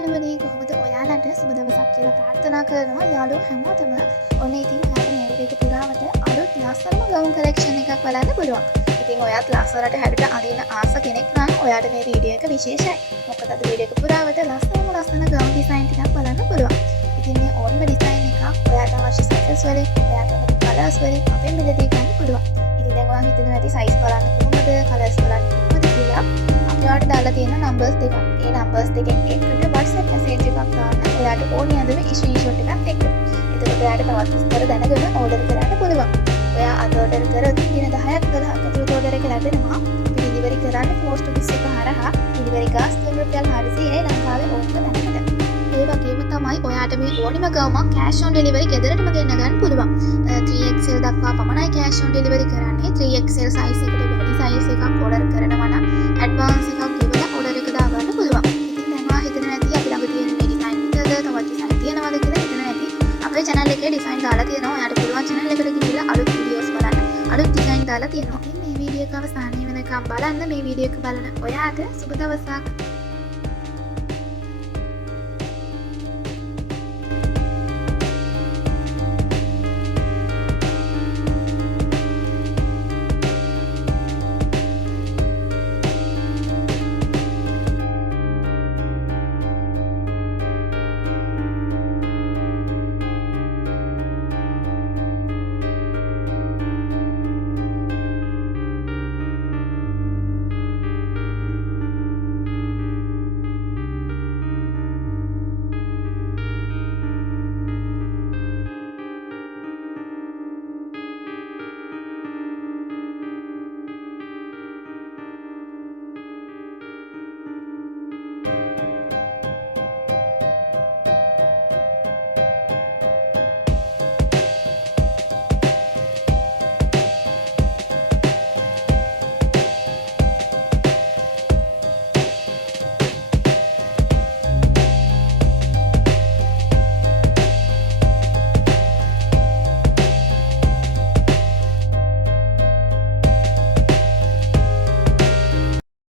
යාළුවනේ කොහොමද ඔයාලට සුබ දවසක් කියලා ප්‍රාර්ථනා කරනවා යාළුවෝ හැමෝටම. ඔන්න ඉතින් ඔයාලට මේ වීඩියෝ එක පුරාවට අලුත් ලස්සනම ගවුම් කලෙක්ෂන් එකක් බලන්න පුළුවන්. ඉතින් ඔයාත් ලස්සනට හැඩට අඳින්න ආස කෙනෙක් නම් ඔයාට මේ වීඩියෝ එක විශේෂයි. මොකද අද වීඩියෝ එක පුරාවට ලස්සන ගවුම් ඩිසයින් ටිකක් බලන්න පුළුවන්. ඉතින් මේ ඕනම ඩිසයින් එකක් ඔයාට අවශ්‍ය සයිසස් වලින් ඔයාට අවශ්‍ය කලර්ස් වලින් අපෙන් මිලදී ගන්න පුළුවන්. ඉතින් දැන් ඔයා හිතනවා ඇති සයිස් බලන්න කොහොමද කලර්ස් බලන්න කොහොමද කියලා. ඔයාට දාලා තියෙන නම්බර්ස් දෙකක්. ඒ නම්බර්ස් දෙකෙන් එකකට WhatsApp message එකක් දාන්න. ඔයාට ඕනේ අඳුන ස්ක්‍රීන්ෂොට් එකක් එක්ක. එතකොට ඔයාට තවත් විස්තර දැනගෙන ඕඩර් කරන්න පුළුවන්. ඔයා අද ඕඩර් කරොත් දින 10ක් 12ක් ඇතුළත ඕඩර් එක ලැබෙනවා. ඩෙලිවරි කරන්න පෝස්ට් ඔෆිස් එක හරහා ඩෙලිවරි ගාස් රුපියල් 400යි ලංකාවේ ඕනම තැනකට. ඒ වගේම තමයි ඔයාට මේ ඕනිම ගවුමක් කෑෂ් ඔන් ඩෙලිවරි ගෙදරටම ගෙන්න ගන්න පුළුවන්. 3XL දක්වා පමණයි කෑෂ් ඔන් ඩෙලිවරි කරන්නේ. 3XL සයිස් එකට වැඩි සයිස් එකක් ඕඩර් කරනවා නම් ඇඩ්වාන්ස් එකක් ගෙවලා ඕඩර් එක දාගන්න පුළුවන්. ඉතින් දැන් ඔයා හිතන නැති අපි ළඟ තියෙන මේ ඩිසයින් එකද තවත් ඩිසයින් තියෙනවද කියලා හිතන නැති අපේ channel එකේ ඩිසයින් දාලා තියෙනවා. ඔයාට පුළුවන් channel එකට ගිහිල්ලා අලුත් වීඩියෝස් බලන්න. අලුත් ඩිසයින් දාලා තියෙනවා. ඉතින් මේ වීඩියෝ එක අවසානයේ වෙනකම් බලන්න. මේ වීඩියෝ එක බලන ඔයාට සුබ දවසක්.